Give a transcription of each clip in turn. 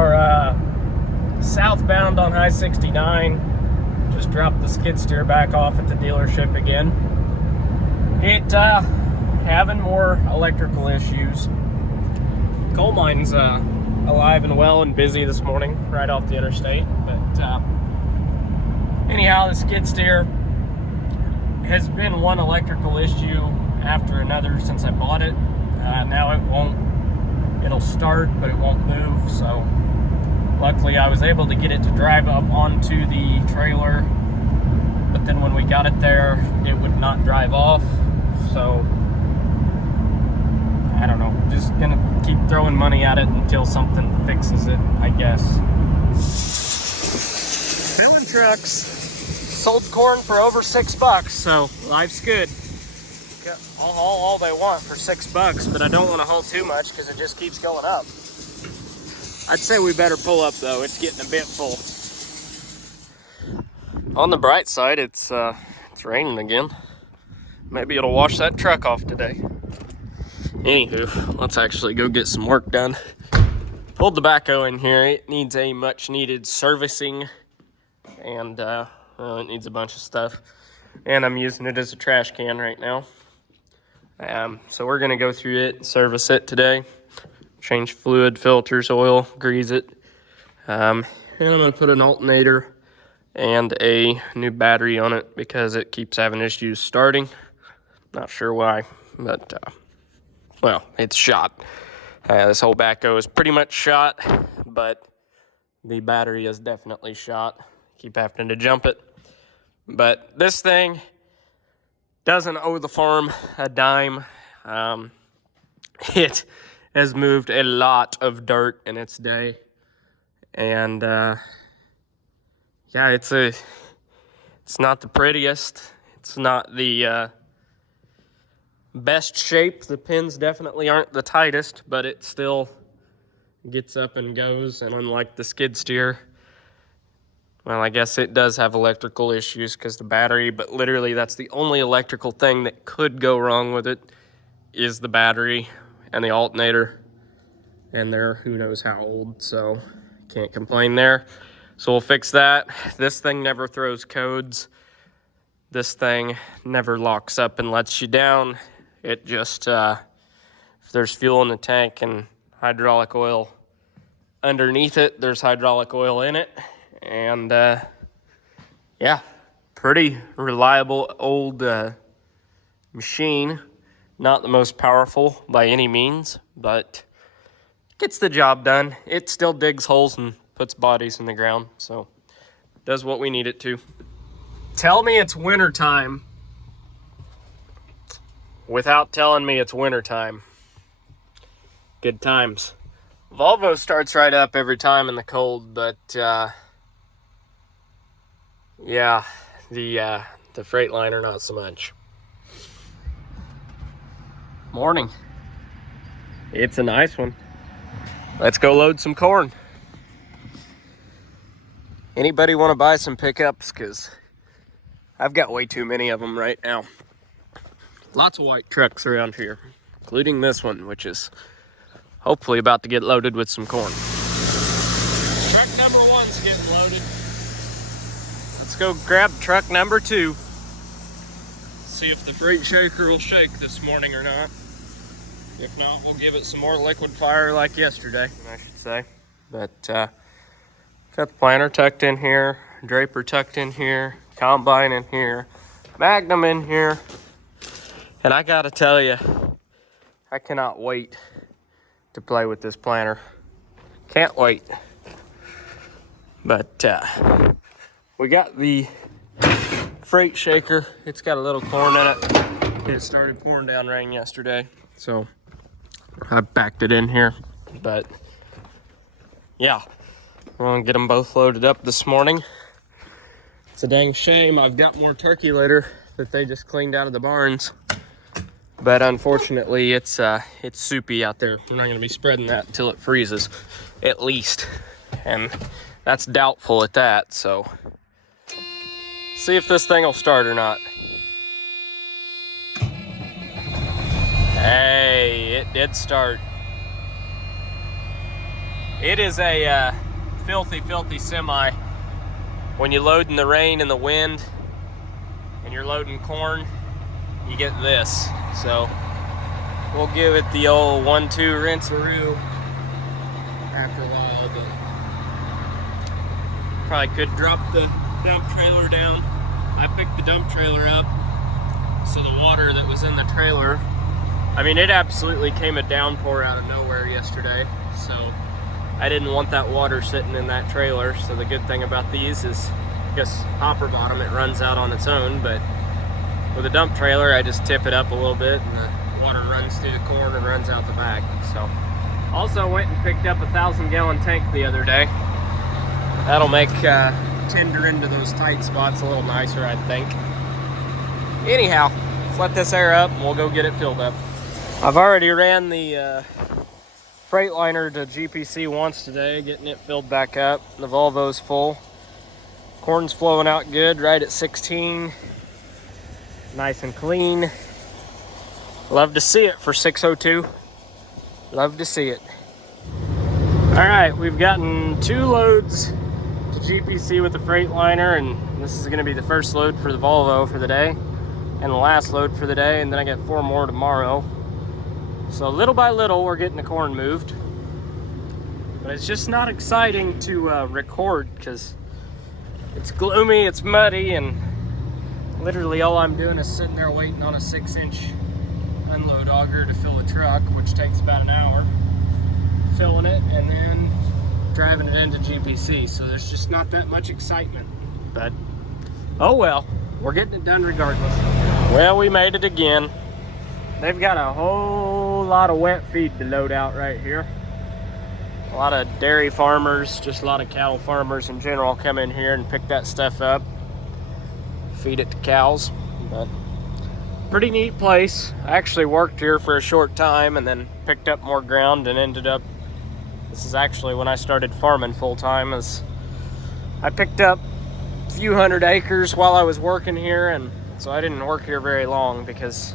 are southbound on I-69. Just dropped the skid steer back off at the dealership again. It having more electrical issues. Coal mine's alive and well and busy this morning right off the interstate, but anyhow, the skid steer has been one electrical issue after another since I bought it. Now it'll start, but it won't move. So luckily I was able to get it to drive up onto the trailer, but then when we got it there, it would not drive off. So I don't know, just gonna keep throwing money at it until something fixes it, I guess. Filling trucks sold corn for over $6, so life's good. I'll haul all they want for $6, but I don't want to haul too much because it just keeps going up. I'd say we better pull up though. It's getting a bit full. On the bright side, it's raining again. Maybe it'll wash that truck off today. Anywho, let's actually go get some work done. Pulled the backhoe in here. It needs a much needed servicing, and it needs a bunch of stuff. And I'm using it as a trash can right now. So we're gonna go through it and service it today. Change fluid, filters, oil, grease it. And I'm gonna put an alternator and a new battery on it because it keeps having issues starting. Not sure why, but well, it's shot. This whole backhoe is pretty much shot, but the battery is definitely shot. Keep having to jump it. But this thing doesn't owe the farm a dime. It has moved a lot of dirt in its day. And yeah, it's not the prettiest. It's not the best shape. The pins definitely aren't the tightest, but it still gets up and goes. And unlike the skid steer, well, I guess it does have electrical issues because the battery, but literally that's the only electrical thing that could go wrong with it is the battery and the alternator. And they're who knows how old, so can't complain there. So we'll fix that. This thing never throws codes. This thing never locks up and lets you down. It just, if there's fuel in the tank and hydraulic oil underneath it, there's hydraulic oil in it. And yeah, pretty reliable old machine. Not the most powerful by any means, but gets the job done. It still digs holes and puts bodies in the ground, so does what we need it to. Tell me it's winter time without telling me it's winter time. Good times. Volvo starts right up every time in the cold, but yeah, the Freightliner not so much. Morning. It's a nice one. Let's go load some corn. Anybody want to buy some pickups? Because I've got way too many of them right now. Lots of white trucks around here, including this one, which is hopefully about to get loaded with some corn. Truck number 1's getting loaded. Let's go grab truck number 2. See if the freight shaker will shake this morning or not. If not, we'll give it some more liquid fire like yesterday, I should say. But got the planter tucked in here, draper tucked in here, combine in here, Magnum in here. And I gotta tell you, I cannot wait to play with this planter. Can't wait. But we got the freight shaker. It's got a little corn in it. It started pouring down rain yesterday, so I backed it in here. But yeah, we're gonna get them both loaded up this morning. It's a dang shame I've got more turkey litter that they just cleaned out of the barns, but unfortunately it's soupy out there. We're not gonna be spreading that until it freezes, at least, and that's doubtful at that. So see if this thing will start or not. Hey, it did start. It is a filthy, filthy semi. When you load in the rain and the wind and you're loading corn, you get this. So we'll give it the old 1-2 rinse-a-roo after a while, but probably could drop the dump trailer down. I picked the dump trailer up, so the water that was in the trailer, I mean, it absolutely came a downpour out of nowhere yesterday, so I didn't want that water sitting in that trailer. So the good thing about these is, I guess hopper bottom, it runs out on its own, but with a dump trailer, I just tip it up a little bit and the water runs through the corn and runs out the back. So also went and picked up a 1,000-gallon tank the other day. That'll make tender into those tight spots a little nicer, I think. Anyhow, let's let this air up and we'll go get it filled up. I've already ran the Freightliner to GPC once today, getting it filled back up. The Volvo's full. Corn's flowing out good, right at 16. Nice and clean. Love to see it for 602. Love to see it. All right, we've gotten 2 loads to GPC with the Freightliner, and this is gonna be the first load for the Volvo for the day, and the last load for the day, and then I got 4 more tomorrow. So little by little, we're getting the corn moved. But it's just not exciting to record because it's gloomy, it's muddy, and literally all I'm doing is sitting there waiting on a 6-inch unload auger to fill the truck, which takes about an hour, filling it and then driving it into GPC. So there's just not that much excitement, but oh well, we're getting it done regardless. Well, we made it again. They've got a whole lot of wet feed to load out right here. A lot of dairy farmers, just a lot of cattle farmers in general come in here and pick that stuff up, feed it to cows. But pretty neat place. I actually worked here for a short time and then picked up more ground and ended up, this is actually when I started farming full time, as I picked up a few hundred acres while I was working here, and so I didn't work here very long because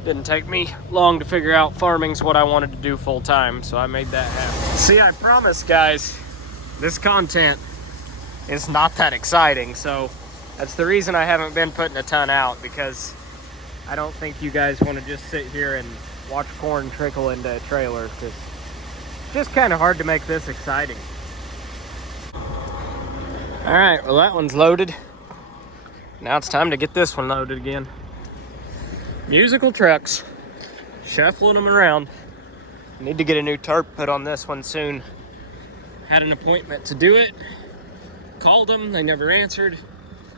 it didn't take me long to figure out farming's what I wanted to do full time, so I made that happen. See, I promise guys, this content is not that exciting, so that's the reason I haven't been putting a ton out, because I don't think you guys want to just sit here and watch corn trickle into a trailer, because it's just kind of hard to make this exciting. All right, well that one's loaded. Now it's time to get this one loaded again. Musical trucks, shuffling them around. Need to get a new tarp put on this one soon. Had an appointment to do it. Called them, they never answered.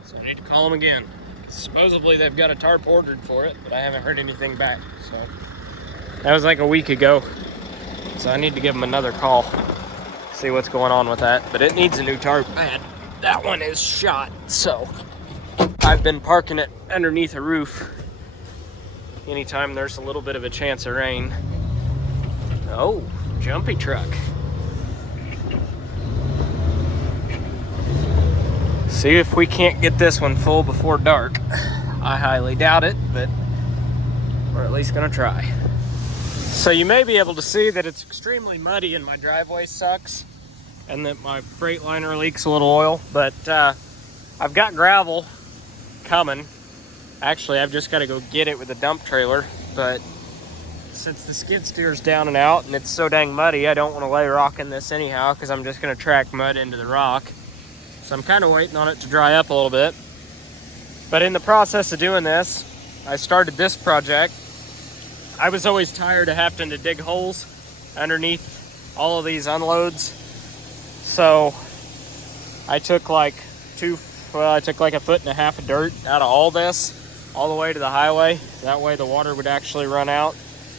So I need to call them again. Supposedly they've got a tarp ordered for it, but I haven't heard anything back. So that was like a week ago. So I need to give them another call. See what's going on with that. But it needs a new tarp bad. That one is shot, so I've been parking it underneath a roof anytime there's a little bit of a chance of rain. Oh, jumpy truck. See if we can't get this one full before dark. I highly doubt it, but we're at least gonna try. So you may be able to see that it's extremely muddy and my driveway sucks, and that my Freightliner leaks a little oil, but I've got gravel coming. Actually, I've just got to go get it with a dump trailer, but since the skid steer's down and out and it's so dang muddy, I don't want to lay rock in this anyhow, because I'm just going to track mud into the rock. So I'm kind of waiting on it to dry up a little bit. But in the process of doing this, I started this project. I was always tired of having to dig holes underneath all of these unloads. So I took like a 1.5 foot of dirt out of all this, all the way to the highway. That way the water would actually run out.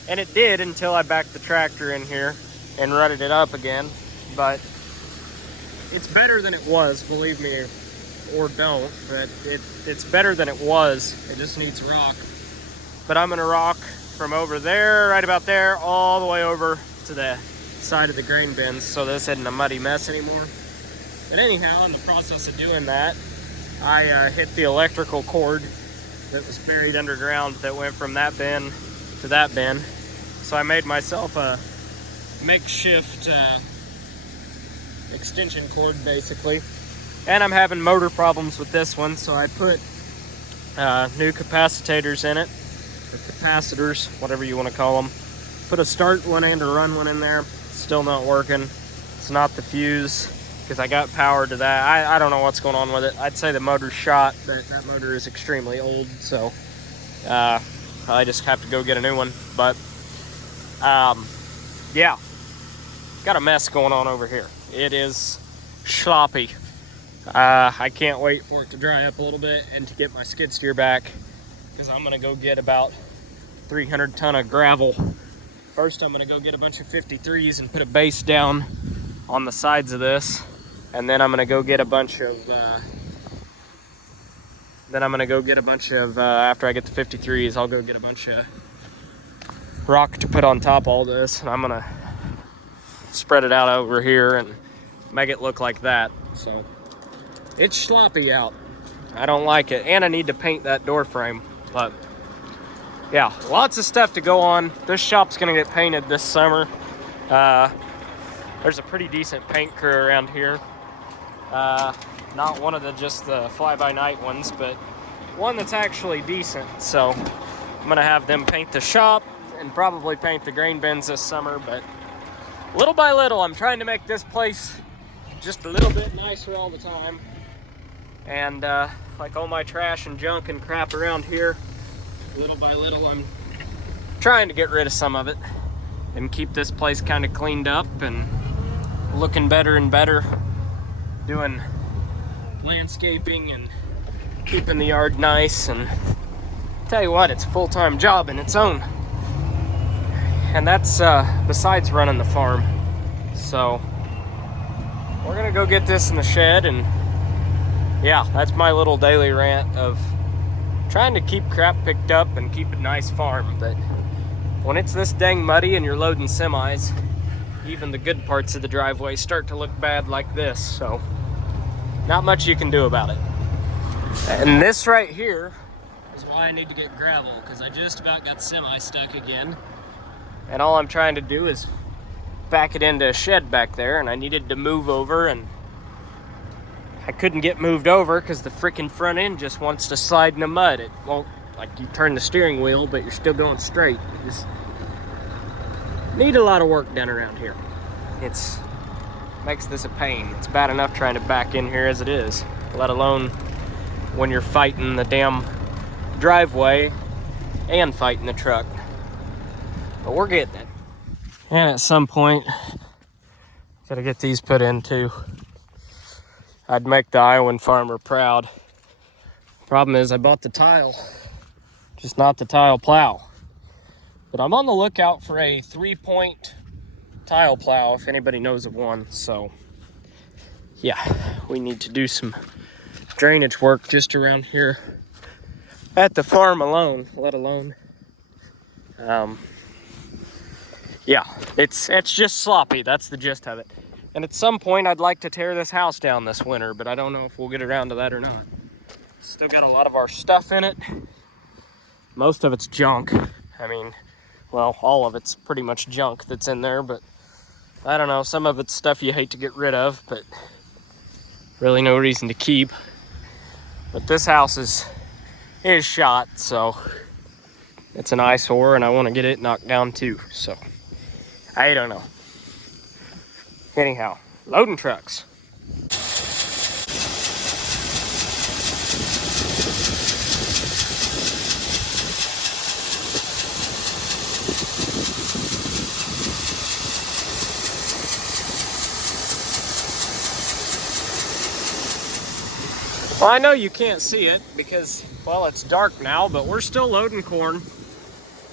And it did until I backed the tractor in here and rutted it up again. But it's better than it was, believe me or don't, but it's better than it was. It just needs rock. But I'm gonna rock from over there, right about there, all the way over to the side of the grain bins, so this isn't a muddy mess anymore. But anyhow, in the process of doing that, I hit the electrical cord that was buried underground that went from that bin to that bin. So I made myself a makeshift extension cord basically. And I'm having motor problems with this one, so I put new capacitors in it, or capacitors, whatever you want to call them. Put a start one and a run one in there. Still not working. It's not the fuse, because I got power to that. I don't know what's going on with it. I'd say the motor's shot, but that motor is extremely old, so I just have to go get a new one. But yeah, got a mess going on over here. It is sloppy. I can't wait for it to dry up a little bit and to get my skid steer back, because I'm gonna go get about 300 ton of gravel. First, I'm gonna go get a bunch of 53s and put a base down on the sides of this, and then I'm gonna go get a bunch of after I get the 53s, I'll go get a bunch of rock to put on top of all this, and I'm gonna spread it out over here and make it look like that. So it's sloppy out. I don't like it, and I need to paint that door frame. But yeah, lots of stuff to go on. This shop's gonna get painted this summer. There's a pretty decent paint crew around here. Not one of just the fly-by-night ones, but one that's actually decent. So I'm gonna have them paint the shop and probably paint the grain bins this summer. But little by little, I'm trying to make this place just a little bit nicer all the time. And like all my trash and junk and crap around here, little by little, I'm trying to get rid of some of it and keep this place kind of cleaned up and looking better and better, doing landscaping and keeping the yard nice. And tell you what, it's a full-time job in its own, and that's besides running the farm. So we're gonna go get this in the shed, and yeah, that's my little daily rant of trying to keep crap picked up and keep a nice farm. But when it's this dang muddy and you're loading semis, even the good parts of the driveway start to look bad like this. So not much you can do about it. And this right here is why I need to get gravel, because I just about got semi stuck again. And all I'm trying to do is back it into a shed back there, and I needed to move over, and I couldn't get moved over because the freaking front end just wants to slide in the mud. It won't, like, you turn the steering wheel, but you're still going straight. You just need a lot of work done around here. It's makes this a pain. It's bad enough trying to back in here as it is, let alone when you're fighting the damn driveway and fighting the truck. But we're getting it. And at some point, gotta get these put in too. I'd make the Iowan farmer proud. Problem is, I bought the tile, just not the tile plow. But I'm on the lookout for a 3-point tile plow, if anybody knows of one. So yeah, we need to do some drainage work just around here at the farm alone, let alone yeah, it's just sloppy. That's the gist of it. And at some point, I'd like to tear this house down this winter, but I don't know if we'll get around to that or not. Still got a lot of our stuff in it. Most of it's junk. I mean, well, all of it's pretty much junk that's in there, but I don't know, some of it's stuff you hate to get rid of, but really no reason to keep. But this house is shot, so it's an eyesore, and I want to get it knocked down too, so I don't know. Anyhow, loading trucks. Well, I know you can't see it because, well, it's dark now, but we're still loading corn.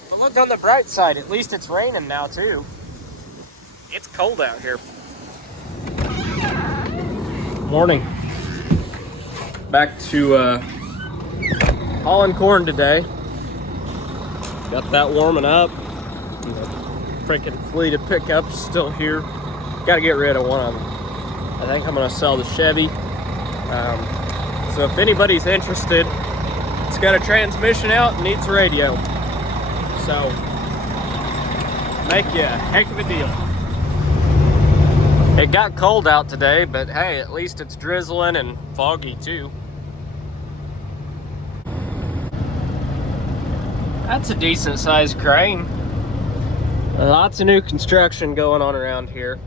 But look on the bright side, at least it's raining now too. It's cold out here. Morning. Back to hauling corn today. Got that warming up. The freaking fleet of pickups still here. Got to get rid of one of them. I think I'm gonna sell the Chevy. So if anybody's interested, it's got a transmission out and needs a radio. So make you a heck of a deal. It got cold out today, but hey, at least it's drizzling and foggy too. That's a decent sized crane. Lots of new construction going on around here.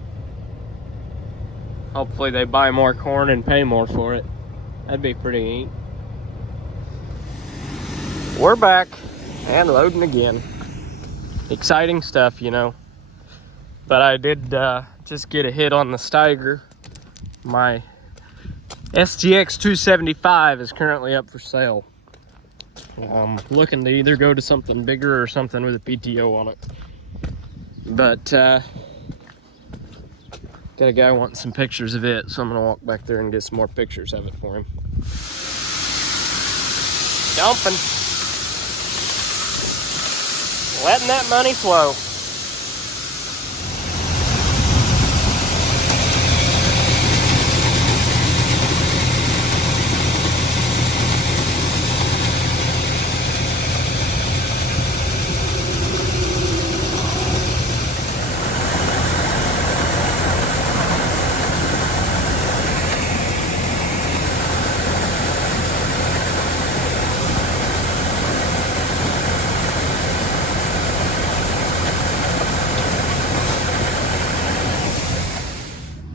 Hopefully they buy more corn and pay more for it. That'd be pretty neat. We're back and loading again. Exciting stuff, you know. But I did just get a hit on the Steiger. My STX 275 is currently up for sale. Looking to either go to something bigger or something with a PTO on it. But got a guy wanting some pictures of it, so I'm gonna walk back there and get some more pictures of it for him. Dumping. Letting that money flow.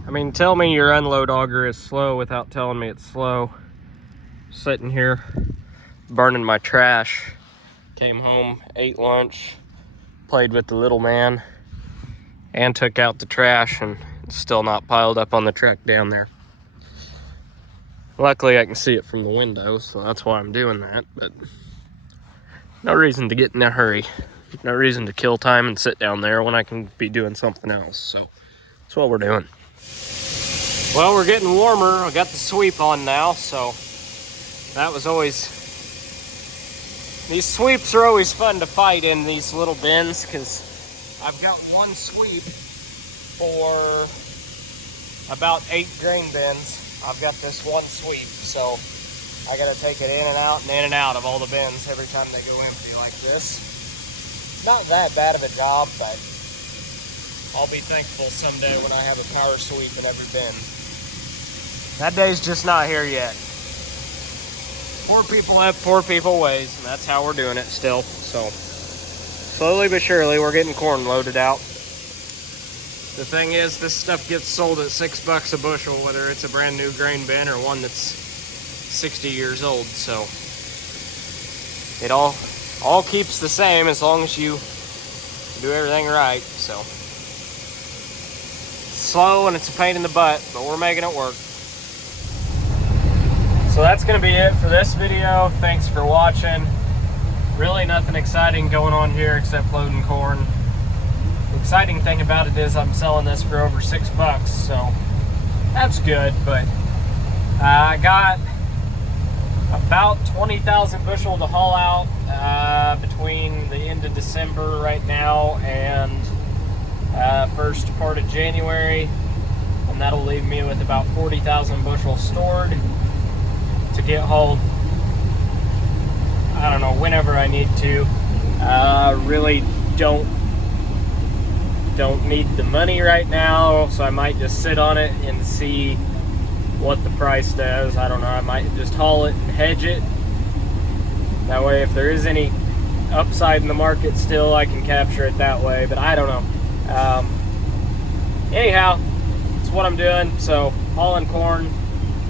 I mean, tell me your unload auger is slow without telling me it's slow. Sitting here, burning my trash. Came home, ate lunch, played with the little man, and took out the trash, and it's still not piled up on the truck down there. Luckily, I can see it from the window, so that's why I'm doing that, but no reason to get in a hurry. No reason to kill time and sit down there when I can be doing something else, so that's what we're doing. Well, we're getting warmer. I got the sweep on now, so that was always... These sweeps are always fun to fight in these little bins, because I've got one sweep for about 8 grain bins. I've got this one sweep, so I got to take it in and out of all the bins every time they go empty like this. Not that bad of a job, but I'll be thankful someday when I have a power sweep in every bin. That day's just not here yet. Poor people have poor people ways, and that's how we're doing it still. So slowly but surely, we're getting corn loaded out. The thing is, this stuff gets sold at $6 a bushel, whether it's a brand new grain bin or one that's 60 years old. So it all keeps the same as long as you do everything right. So it's slow and it's a pain in the butt, but we're making it work. So that's going to be it for this video. Thanks for watching. Really nothing exciting going on here except loading corn. The exciting thing about it is I'm selling this for over $6, so that's good. But I got about 20,000 bushel to haul out between the end of December right now and first part of January, and that'll leave me with about 40,000 bushels stored to get hauled, I don't know, whenever I need to. Really don't need the money right now, so I might just sit on it and see what the price does. I don't know, I might just haul it and hedge it. That way, if there is any upside in the market still, I can capture it that way, but I don't know. Anyhow, it's what I'm doing. So hauling corn,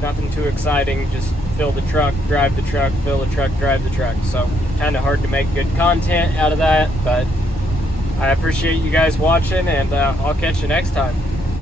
nothing too exciting, just fill the truck, drive the truck, fill the truck, drive the truck. So kind of hard to make good content out of that, but I appreciate you guys watching, and I'll catch you next time.